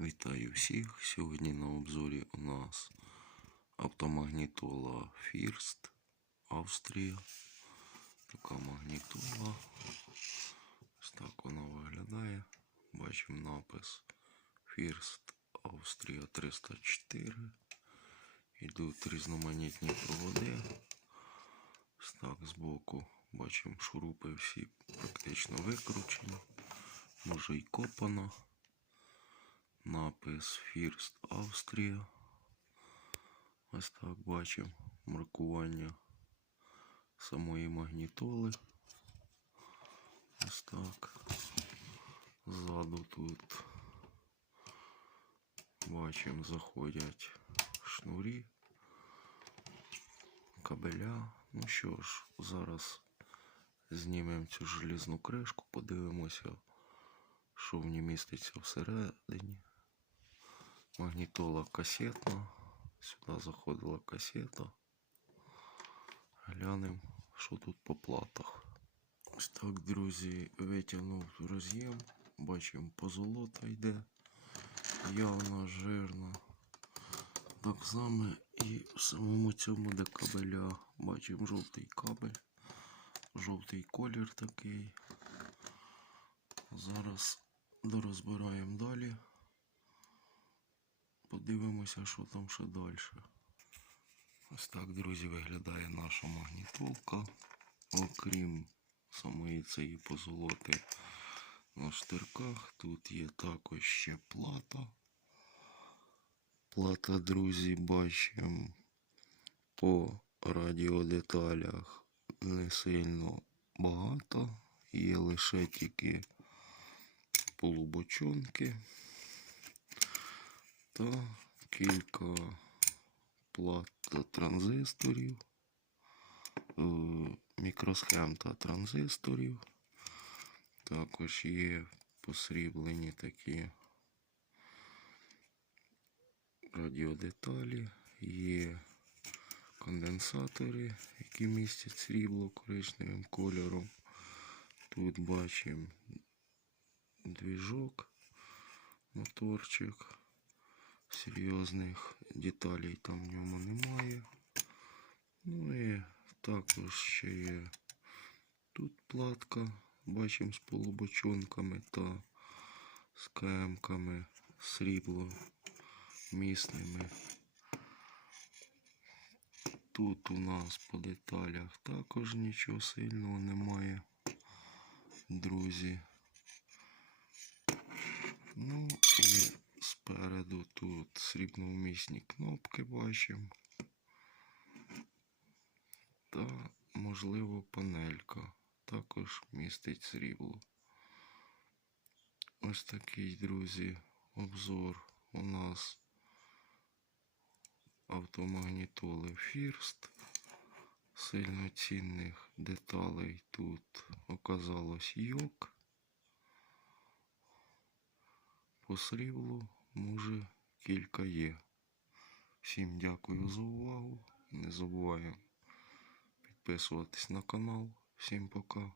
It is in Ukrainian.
Вітаю всіх. Сьогодні на обзорі у нас автомагнітола First Австрія. Така магнітола. Ось так вона виглядає. Бачимо напис First Австрія 304. Йдуть різноманітні проводи. Ось так збоку бачимо шурупи всі практично викручені. Може й копано. Напис First Австрія. Ось так бачимо маркування самої магнітоли. Ось так. Ззаду тут бачимо заходять шнурі, кабеля. Ну що ж, зараз знімемо цю желізну кришку, подивимося, що в ній міститься всередині. Магнітола касетна. Сюди заходила касета. Глянемо, що тут по платах. Ось так, друзі, витягнув роз'єм. Бачимо, позолота йде. Явно жирна. Так само і в самому цьому де кабеля. Бачимо жовтий кабель. Жовтий колір такий. Зараз дорозбираємо далі. Подивимося, що там ще далі. Ось так, друзі, виглядає наша магнітолка. Окрім самої цієї позолоти на штирках, тут є також ще плата. Плата, друзі, бачимо по радіодеталях не сильно багато. Є лише тільки полубочонки та кілька плат та транзисторів, е, мікросхем та транзисторів. Також є посріблені такі радіодеталі, є конденсатори, які містять срібло коричневим кольором. Тут бачимо двіжок, моторчик. Серйозних деталей там в ньому немає. Ну і також ще є тут платка, бачимо з полубочонками та з кемками срібло місними. Тут у нас по деталях також нічого сильного немає, друзі. Ну спереду тут срібновмісні кнопки бачимо. Та, можливо, панелька також містить срібло. Ось такий, друзі, обзор у нас автомагнітоли First. Сильно цінних деталей тут оказалось йок. По сріблу, може, кілька є. Всім дякую за увагу. Не забуваємо підписуватись на канал. Всім пока.